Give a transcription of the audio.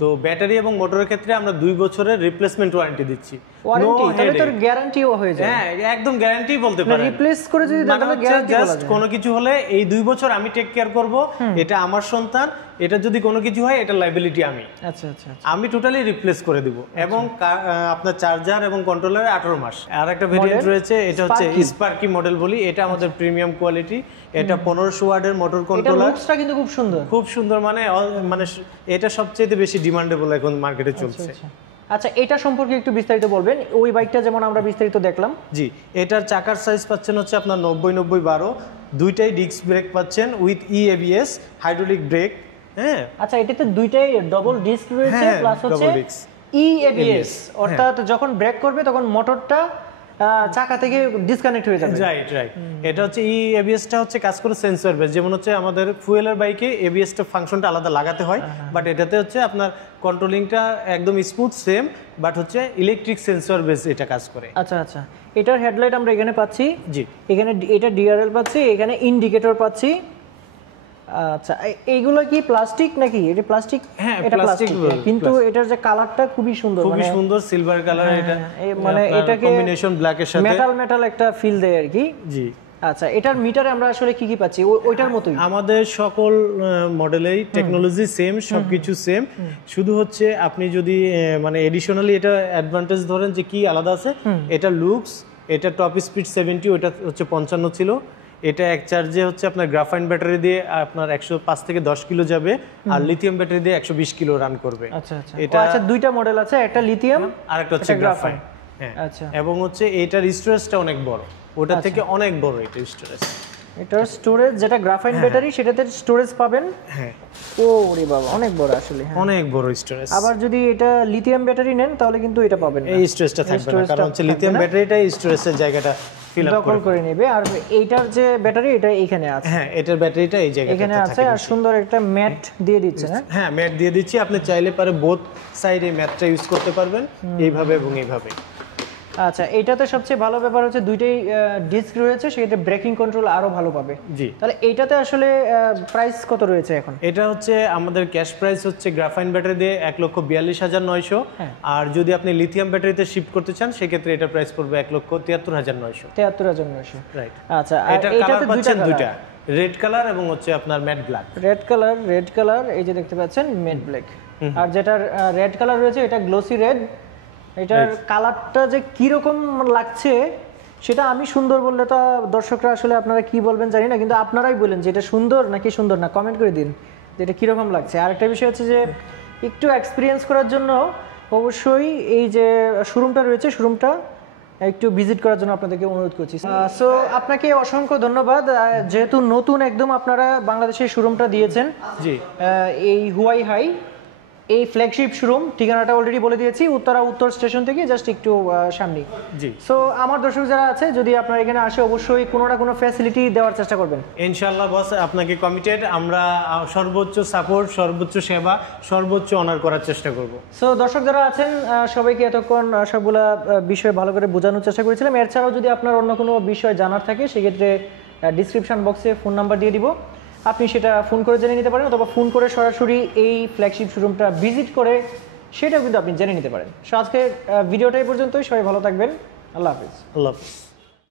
তো ব্যাটারি এবং মোটরের ক্ষেত্রে আমরা 2 বছরের রিপ্লেসমেন্ট ওয়ারেন্টি দিচ্ছি। ওয়ারেন্টি তাহলে তো গ্যারান্টিও হয়ে যায়। হ্যাঁ একদম গ্যারান্টি বলতে পারেন। রিপ্লেস করে যদি তাহলে গ্যারান্টি বলা যায়। কোনো কিছু হলে এই 2 বছর আমি টেক কেয়ার করব, এটা আমার সন্তান, এটা যদি কোনো কিছু হয় এটা লায়াবিলিটি আমি। আচ্ছা আচ্ছা আমি টোটালি রিপ্লেস করে দিব। এবং আপনার চার্জার এবং কন্ট্রোলার 18 মাস। আর একটা ভেরিয়েন্ট রয়েছে, এটা হচ্ছে স্পার্কি মডেল বলি, এটা আমাদের প্রিমিয়াম কোয়ালিটি। এটা 1500 ওয়াটের মোটর কন্ট্রোলার। এটা লুকসটা কিন্তু খুব সুন্দর মানে এটা সবচেয়ে বেশি ডিমান্ডেবল এখন মার্কেটে চলছে। আচ্ছা এটা সম্পর্কে একটু বিস্তারিত বলবেন। ওই বাইকটা যেমন আমরা বিস্তারিত দেখলাম। জি, এটার চাকার সাইজ পাচ্ছেন হচ্ছে আপনার 90-90-12, দুইটাই ডিস্ক ব্রেক পাচ্ছেন উইথ EABS হাইড্রোলিক ব্রেক। হ্যাঁ আচ্ছা এটাতে দুইটাই ডবল ডিস্ক রয়েছে প্লাস হচ্ছে EABS, অর্থাৎ যখন ব্রেক করবে তখন মোটরটা চাকা থেকে ডিসকানেক্ট হয়ে যাবে। রাইট। এটা হচ্ছে EABS টা হচ্ছে কাজ করে সেন্সর বেস, যেমন হচ্ছে আমাদের ফুয়েলের বাইকে ABS টা ফাংশনটা আলাদা লাগাতে হয়, বাট এটাতে হচ্ছে আপনার কন্ট্রোলিংটা একদম স্মুথ সেম, বাট হচ্ছে ইলেকট্রিক সেন্সর বেস এটা কাজ করে। আচ্ছা এটার হেডলাইট আমরা এখানে পাচ্ছি। জি, এখানে এটা DRL পাচ্ছি, এখানে ইন্ডিকেটর পাচ্ছি। আচ্ছা এইগুলো কি প্লাস্টিক নাকি? এটা প্লাস্টিক? হ্যাঁ এটা প্লাস্টিক, কিন্তু এটার যে কালারটা খুবই সুন্দর, খুবই সুন্দর সিলভার কালার। এটা মানে এটাকে কম্বিনেশন ব্ল্যাকের সাথে মেটাল একটা ফিল দেয় আর কি। জি আচ্ছা এটার মিটারে আমরা আসলে কি পাচ্ছি? ওইটার মতোই আমাদের সকল মডেলেই টেকনোলজি সেম, সবকিছু সেম। শুধু হচ্ছে আপনি যদি মানে এডিশনালি এটা অ্যাডভান্টেজ ধরেন যে কি আলাদা আছে, এটা লুকস, এটা টপ স্পিড 70, ওটা হচ্ছে 55 ছিল। এটা এক চার্জে হচ্ছে আপনার গ্রাফাইন ব্যাটারি দিয়ে আপনার 105 থেকে 10 কিলো যাবে, আর লিথিয়াম ব্যাটারি দিয়ে 120 কিলো রান করবে। আচ্ছা দুইটা মডেল আছে, একটা লিথিয়াম আর একটা হচ্ছে গ্রাফাইন। হ্যাঁ আচ্ছা, এবং হচ্ছে এটার স্টোরেজটা অনেক বড়, ওটা থেকে অনেক বড় এটা স্টোরেজ। এটার স্টোরেজ যেটা গ্রাফাইন ব্যাটারি সেটাতে স্টোরেজ পাবেন। হ্যাঁ ওরে বাবা অনেক বড় আসলে। অনেক বড় স্টোরেজ। আবার যদি এটা লিথিয়াম ব্যাটারি নেন তাহলে কিন্তু এটা পাবেন না, এই স্টোরেজটা থাকবে না, কারণ হচ্ছে লিথিয়াম ব্যাটারিটাই স্টোরেজের জায়গাটা ফিল আপ করে নেবে। আর এইটার যে ব্যাটারি এটা এখানে আছে। হ্যাঁ এটার ব্যাটারিটা এই জায়গাটাতে এখানে আছে, আর সুন্দর একটা ম্যাট দিয়ে দিচ্ছে না? হ্যাঁ ম্যাট দিয়ে দিচ্ছি, আপনি চাইলে পারে বোথ সাইডে ম্যাটটা ইউজ করতে পারবেন, এইভাবে এবং এইভাবে। আচ্ছা এইটাতে সবচেয়ে ভালো ব্যাপার হচ্ছে দুইটাই ডিস্ক রয়েছে, সেটা ব্রেকিং কন্ট্রোল আরো ভালো পাবে। জি, তাহলে এইটাতে আসলে প্রাইস কত রয়েছে এখন? এটা হচ্ছে আমাদের ক্যাশ প্রাইস হচ্ছে গ্রাফাইন ব্যাটারি দিয়ে 1,42,900, আর যদি আপনি লিথিয়াম ব্যাটারিতে শিফট করতে চান সেক্ষেত্রে এটা প্রাইস পড়বে 1,73,900। 73,900 রাইট। আচ্ছা এটা কালার পাচ্ছেন দুইটা, রেড কালার এবং হচ্ছে আপনার ম্যাট ব্ল্যাক। রেড কালার এই যে দেখতে পাচ্ছেন ম্যাট ব্ল্যাক, আর যেটার রেড কালার রয়েছে এটা গ্লোসি রেড। এটার কালারটা যে কি রকম লাগছে সেটা আমি সুন্দর বললে তো দর্শকরা আসলে আপনারা কি বলবেন জানি না, কিন্তু আপনারাই বলেন যে এটা সুন্দর নাকি সুন্দর না, কমেন্ট করে দিন যে এটা কিরকম লাগছে। আর একটা বিষয় হচ্ছে যে একটু এক্সপিরিয়েন্স করার জন্য অবশ্যই এই যে শোরুমটা রয়েছে, শোরুমটা একটু ভিজিট করার জন্য আপনাদেরকে অনুরোধ করছি। সো আপনাকে অসংখ্য ধন্যবাদ, যেহেতু নতুন একদম আপনারা বাংলাদেশের শোরুমটা দিয়েছেন। জি, এই হুয়াই হাই এই ফ্ল্যাগশিপ শোরুম, ঠিকানাটা অলরেডি বলে দিয়েছি, উত্তর স্টেশন থেকে জাস্ট একটু সামনে। জি, সো আমার দর্শক যারা আছে যদি আপনারা এখানে আসে অবশ্যই কোনো না কোনো ফ্যাসিলিটি দেওয়ার চেষ্টা করবেন। ইনশাআল্লাহ বস, আপনাকে কমিটেড, আমরা সর্বোচ্চ সাপোর্ট, সর্বোচ্চ সেবা, সর্বোচ্চ অনার করার চেষ্টা করব। সো দর্শক যারা আছেন সবাইকে এতক্ষণ সবগুলা বিষয় ভালো করে বোঝানোর চেষ্টা করেছিলাম। এছাড়াও যদি আপনার অন্য কোনো বিষয় জানার থাকে সেক্ষেত্রে ডিসক্রিপশন বক্সে ফোন নাম্বার দিয়ে দিব, আপনি সেটা ফোন করে জেনে নিতে পারেন, অথবা ফোন করে সরাসরি এই ফ্ল্যাগশিপ শোরুমটা ভিজিট করে সেটাও কিন্তু আপনি জেনে নিতে পারেন। সো আজকের ভিডিওটা এই পর্যন্তই, সবাই ভালো থাকবেন, আল্লাহ হাফিজ। আল্লাহ হাফিজ।